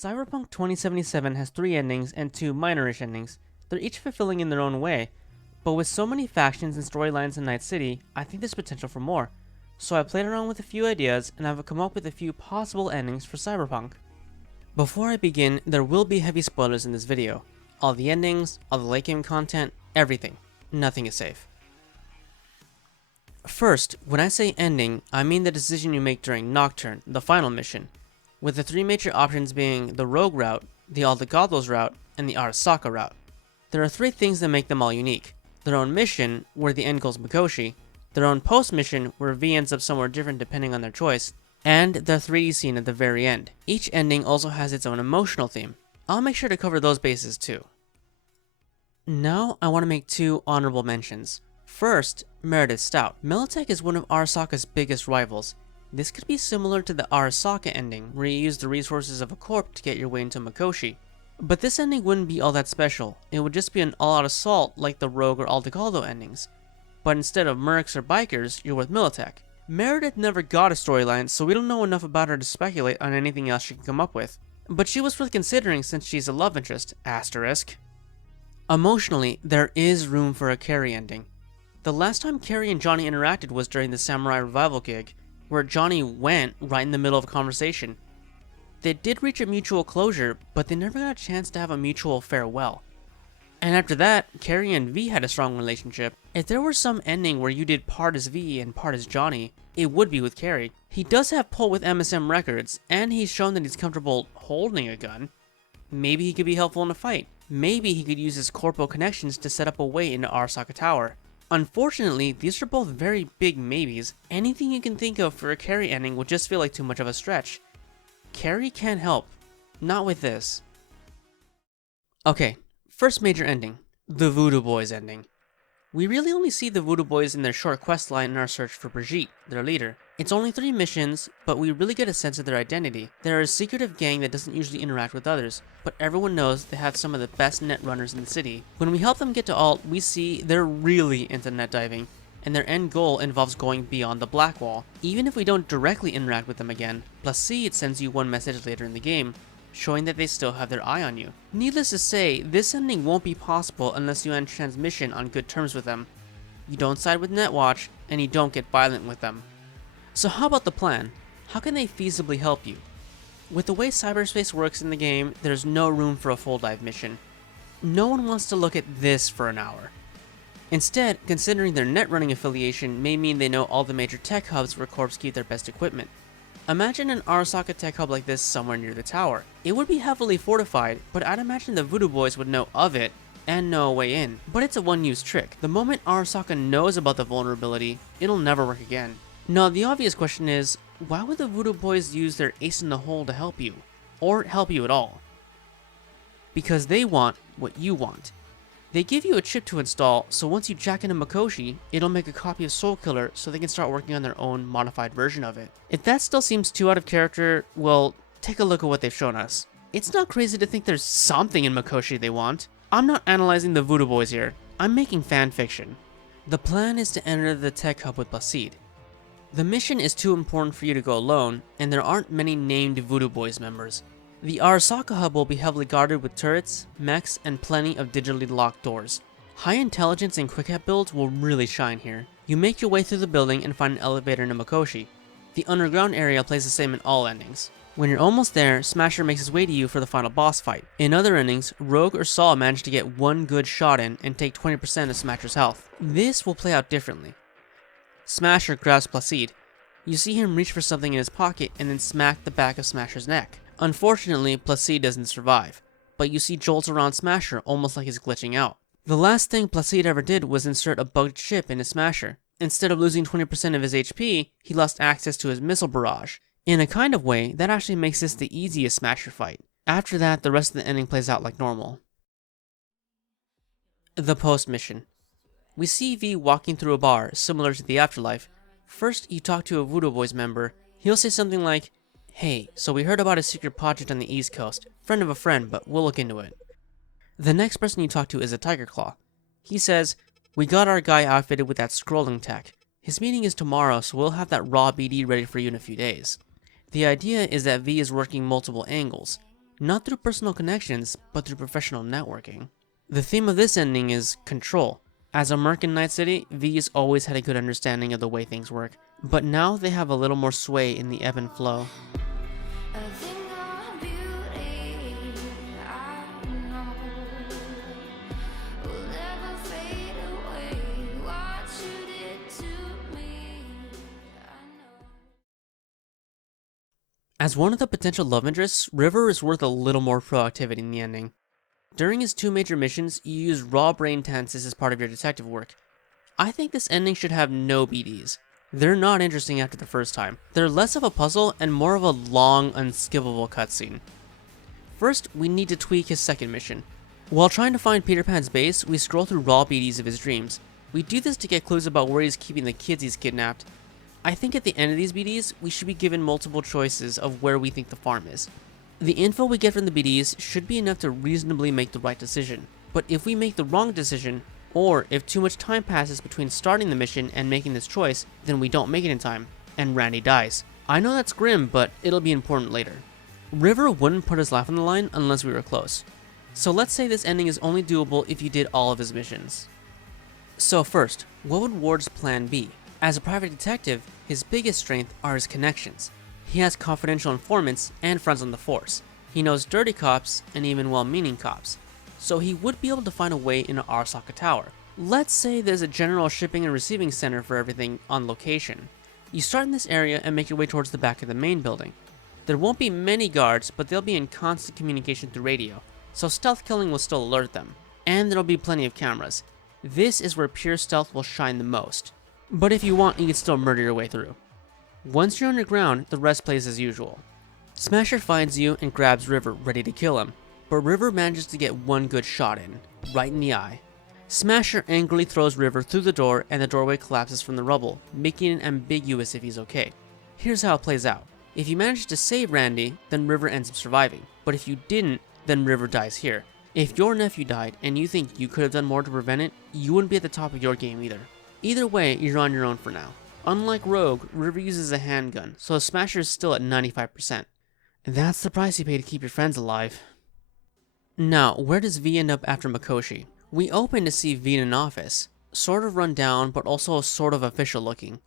Cyberpunk 2077 has 3 endings and 2 minorish endings. They're each fulfilling in their own way, but with so many factions and storylines in Night City, I think there's potential for more. So I played around with a few ideas and I've come up with a few possible endings for Cyberpunk. Before I begin, there will be heavy spoilers in this video. All the endings, all the late game content, everything. Nothing is safe. First, when I say ending, I mean the decision you make during Nocturne, the final mission, with the 3 major options being the Rogue route, the Aldegaldos route, and the Arasaka route. There are 3 things that make them all unique. Their own mission, where the end goes Mikoshi, their own post-mission, where V ends up somewhere different depending on their choice, and their 3D scene at the very end. Each ending also has its own emotional theme. I'll make sure to cover those bases too. Now I want to make 2 honorable mentions. First, Meredith Stout. Militech is one of Arasaka's biggest rivals. This could be similar to the Arasaka ending, where you use the resources of a corp to get your way into Mikoshi. But this ending wouldn't be all that special, it would just be an all-out assault like the Rogue or Aldegaldo endings. But instead of mercs or bikers, you're with Militech. Meredith never got a storyline, so we don't know enough about her to speculate on anything else she can come up with. But she was worth considering since she's a love interest, asterisk. Emotionally, there is room for a Carrie ending. The last time Carrie and Johnny interacted was during the Samurai Revival gig, where Johnny went right in the middle of a conversation. They did reach a mutual closure, but they never got a chance to have a mutual farewell. And after that, Carrie and V had a strong relationship. If there were some ending where you did part as V and part as Johnny, it would be with Carrie. He does have pull with MSM Records, and he's shown that he's comfortable holding a gun. Maybe he could be helpful in a fight. Maybe he could use his corpo connections to set up a way into Arasaka Tower. Unfortunately, these are both very big maybes. Anything you can think of for a Carrie ending would just feel like too much of a stretch. Carrie can help. Not with this. Okay, first major ending. The Voodoo Boys ending. We really only see the Voodoo Boys in their short quest line in our search for Brigitte, their leader. It's only 3 missions, but we really get a sense of their identity. They're a secretive gang that doesn't usually interact with others, but everyone knows they have some of the best net runners in the city. When we help them get to Alt, we see they're really into net diving, and their end goal involves going beyond the Black Wall. Even if we don't directly interact with them again, Placide sends you one message later in the game, showing that they still have their eye on you. Needless to say, this ending won't be possible unless you end transmission on good terms with them. You don't side with Netwatch, and you don't get violent with them. So how about the plan? How can they feasibly help you? With the way cyberspace works in the game, there's no room for a full dive mission. No one wants to look at this for an hour. Instead, considering their net running affiliation may mean they know all the major tech hubs where corps keep their best equipment. Imagine an Arasaka tech hub like this somewhere near the tower. It would be heavily fortified, but I'd imagine the Voodoo Boys would know of it and know a way in. But it's a one-use trick. The moment Arasaka knows about the vulnerability, it'll never work again. Now, the obvious question is, why would the Voodoo Boys use their ace in the hole to help you? Or help you at all? Because they want what you want. They give you a chip to install, so once you jack into Mikoshi, it'll make a copy of Soulkiller so they can start working on their own modified version of it. If that still seems too out of character, well, take a look at what they've shown us. It's not crazy to think there's something in Mikoshi they want. I'm not analyzing the Voodoo Boys here, I'm making fan fiction. The plan is to enter the tech hub with Placide. The mission is too important for you to go alone, and there aren't many named Voodoo Boys members. The Arasaka hub will be heavily guarded with turrets, mechs, and plenty of digitally locked doors. High intelligence and quick cap builds will really shine here. You make your way through the building and find an elevator into Mikoshi. The underground area plays the same in all endings. When you're almost there, Smasher makes his way to you for the final boss fight. In other endings, Rogue or Saul manage to get one good shot in and take 20% of Smasher's health. This will play out differently. Smasher grabs Placide. You see him reach for something in his pocket and then smack the back of Smasher's neck. Unfortunately, Placide doesn't survive, but you see jolts around Smasher almost like he's glitching out. The last thing Placide ever did was insert a bugged chip into Smasher. Instead of losing 20% of his HP, he lost access to his missile barrage. In a kind of way, that actually makes this the easiest Smasher fight. After that, the rest of the ending plays out like normal. The post mission. We see V walking through a bar, similar to the Afterlife. First, you talk to a Voodoo Boys member. He'll say something like, "Hey, so we heard about a secret project on the East Coast. Friend of a friend, but we'll look into it." The next person you talk to is a Tiger Claw. He says, "We got our guy outfitted with that scrolling tech. His meeting is tomorrow, so we'll have that raw BD ready for you in a few days." The idea is that V is working multiple angles. not through personal connections, but through professional networking. The theme of this ending is control. As a merc in Night City, V has always had a good understanding of the way things work, but now they have a little more sway in the ebb and flow. As one of the potential love interests, River is worth a little more proactivity in the ending. During his 2 major missions, you use raw brain tenses as part of your detective work. I think this ending should have no BDs. They're not interesting after the first time. They're less of a puzzle and more of a long, unskippable cutscene. First, we need to tweak his second mission. While trying to find Peter Pan's base, we scroll through raw BDs of his dreams. We do this to get clues about where he's keeping the kids he's kidnapped. I think at the end of these BDs, we should be given multiple choices of where we think the farm is. The info we get from the BDs should be enough to reasonably make the right decision, but if we make the wrong decision, or if too much time passes between starting the mission and making this choice, then we don't make it in time, and Randy dies. I know that's grim, but it'll be important later. River wouldn't put his life on the line unless we were close. So let's say this ending is only doable if you did all of his missions. So first, what would Ward's plan be? As a private detective, his biggest strength are his connections. He has confidential informants and friends on the force. He knows dirty cops and even well-meaning cops. So he would be able to find a way into Arasaka Tower. Let's say there's a general shipping and receiving center for everything on location. You start in this area and make your way towards the back of the main building. There won't be many guards, but they'll be in constant communication through radio, so stealth killing will still alert them. And there'll be plenty of cameras. This is where pure stealth will shine the most. But if you want, you can still murder your way through. Once you're underground, the rest plays as usual. Smasher finds you and grabs River, ready to kill him, but River manages to get one good shot in, right in the eye. Smasher angrily throws River through the door and the doorway collapses from the rubble, making it ambiguous if he's okay. Here's how it plays out. If you manage to save Randy, then River ends up surviving, but if you didn't, then River dies here. If your nephew died and you think you could have done more to prevent it, you wouldn't be at the top of your game either. Either way, you're on your own for now. Unlike Rogue, River uses a handgun, so Smasher is still at 95%. That's the price you pay to keep your friends alive. Now, where does V end up after Mikoshi? We open to see V in an office, sort of run down, but also sort of official looking.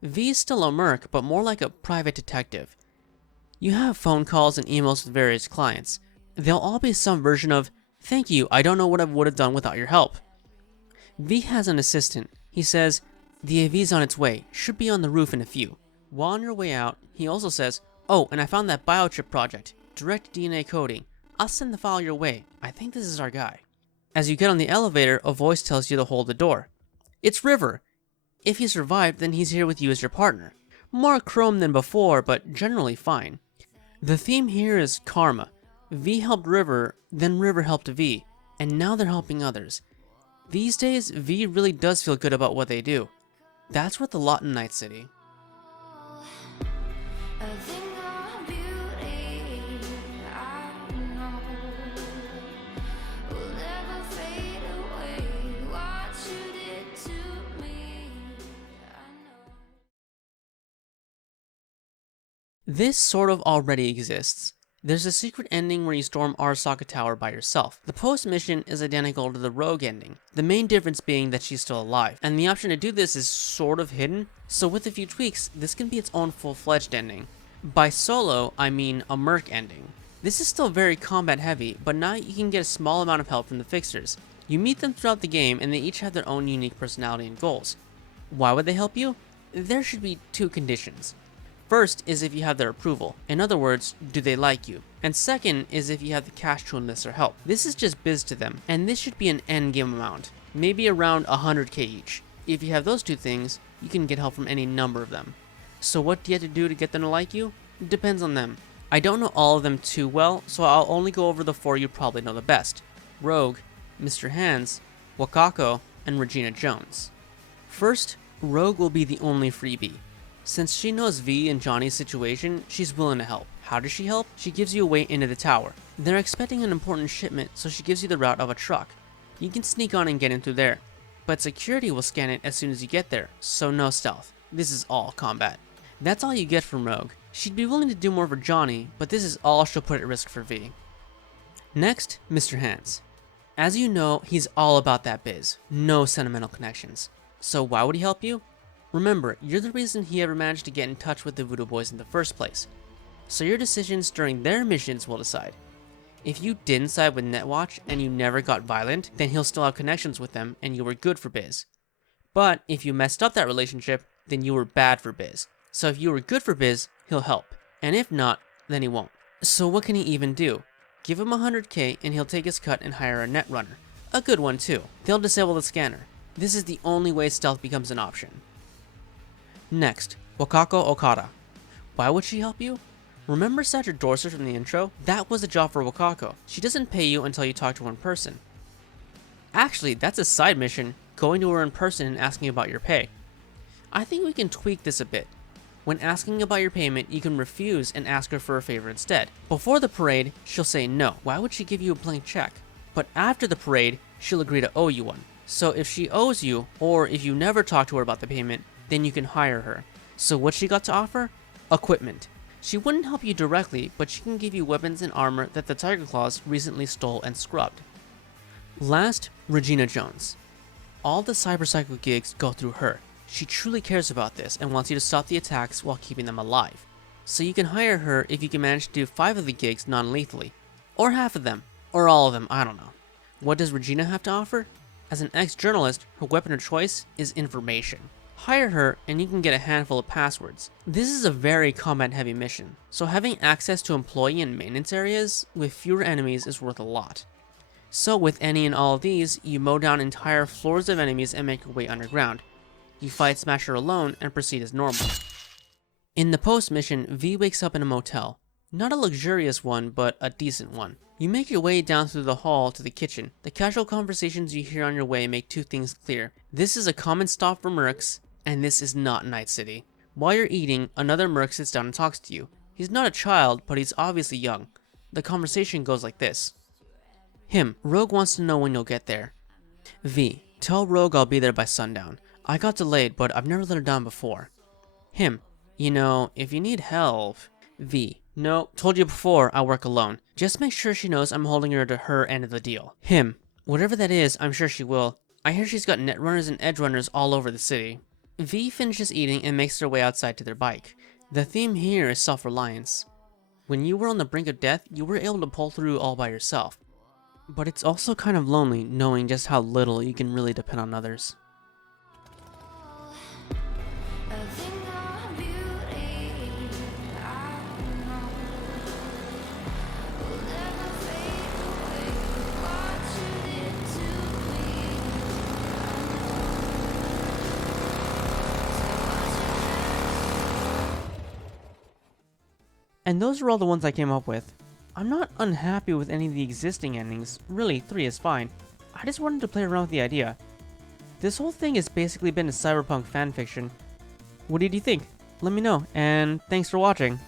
V is still a merc, but more like a private detective. You have phone calls and emails with various clients. They'll all be some version of, "Thank you, I don't know what I would have done without your help." V has an assistant. He says, "The AV's on its way, should be on the roof in a few." While on your way out, he also says, "Oh, and I found that biochip project, direct DNA coding. I'll send the file your way. I think this is our guy." As you get on the elevator, a voice tells you to hold the door. It's River. If he survived, then he's here with you as your partner. More chrome than before, but generally fine. The theme here is karma. V helped River, then River helped V, and now they're helping others. These days, V really does feel good about what they do. That's worth a lot in Night City. This sort of already exists. There's a secret ending where you storm Arasaka Tower by yourself. The post-mission is identical to the Rogue ending, the main difference being that she's still alive, and the option to do this is sort of hidden, so with a few tweaks, this can be its own full-fledged ending. By solo, I mean a merc ending. This is still very combat heavy, but now you can get a small amount of help from the fixers. You meet them throughout the game, and they each have their own unique personality and goals. Why would they help you? There should be 2 conditions. First is if you have their approval. In other words, do they like you? And second is if you have the cash to enlist their help. This is just biz to them, and this should be an endgame amount, maybe around 100k each. If you have those 2 things, you can get help from any number of them. So what do you have to do to get them to like you? It depends on them. I don't know all of them too well, so I'll only go over the 4 you probably know the best. Rogue, Mr. Hands, Wakako, and Regina Jones. First, Rogue will be the only freebie. Since she knows V and Johnny's situation, she's willing to help. How does she help? She gives you a way into the tower. They're expecting an important shipment, so she gives you the route of a truck. You can sneak on and get in through there, but security will scan it as soon as you get there, so no stealth. This is all combat. That's all you get from Rogue. She'd be willing to do more for Johnny, but this is all she'll put at risk for V. Next, Mr. Hands. As you know, he's all about that biz, no sentimental connections. So why would he help you? Remember, you're the reason he ever managed to get in touch with the Voodoo Boys in the first place. So your decisions during their missions will decide. If you didn't side with Netwatch and you never got violent, then he'll still have connections with them and you were good for biz. But if you messed up that relationship, then you were bad for biz. So if you were good for biz, he'll help. And if not, then he won't. So what can he even do? Give him 100k and he'll take his cut and hire a netrunner. A good one too. They'll disable the scanner. This is the only way stealth becomes an option. Next, Wakako Okada. Why would she help you? Remember Cedric Dorser from the intro? That was a job for Wakako. She doesn't pay you until you talk to her in person. Actually, that's a side mission, going to her in person and asking about your pay. I think we can tweak this a bit. When asking about your payment, you can refuse and ask her for a favor instead. Before the parade, she'll say no. Why would she give you a blank check? But after the parade, she'll agree to owe you one. So if she owes you, or if you never talk to her about the payment, then you can hire her. So what she got to offer? Equipment. She wouldn't help you directly, but she can give you weapons and armor that the Tiger Claws recently stole and scrubbed. Last, Regina Jones. All the cyberpsycho gigs go through her. She truly cares about this and wants you to stop the attacks while keeping them alive. So you can hire her if you can manage to do 5 of the gigs non-lethally. Or half of them. Or all of them, I don't know. What does Regina have to offer? As an ex-journalist, her weapon of choice is information. Hire her and you can get a handful of passwords. This is a very combat-heavy mission, so having access to employee and maintenance areas with fewer enemies is worth a lot. So with any and all of these, you mow down entire floors of enemies and make your way underground. You fight Smasher alone and proceed as normal. In the post-mission, V wakes up in a motel. Not a luxurious one, but a decent one. You make your way down through the hall to the kitchen. The casual conversations you hear on your way make 2 things clear. This is a common stop for mercs, and this is not Night City. While you're eating, another merc sits down and talks to you. He's not a child, but he's obviously young. The conversation goes like this. Him, Rogue wants to know when you'll get there. V, tell Rogue I'll be there by sundown. I got delayed, but I've never let her down before. Him, you know, if you need help. V, no, told you before, I work alone. Just make sure she knows I'm holding her to her end of the deal. Him, whatever that is, I'm sure she will. I hear she's got netrunners and edgerunners all over the city. V finishes eating and makes their way outside to their bike. The theme here is self-reliance. When you were on the brink of death, you were able to pull through all by yourself. But it's also kind of lonely knowing just how little you can really depend on others. And those are all the ones I came up with. I'm not unhappy with any of the existing endings, really 3 is fine. I just wanted to play around with the idea. This whole thing has basically been a Cyberpunk fanfiction. What did you think? Let me know, and thanks for watching.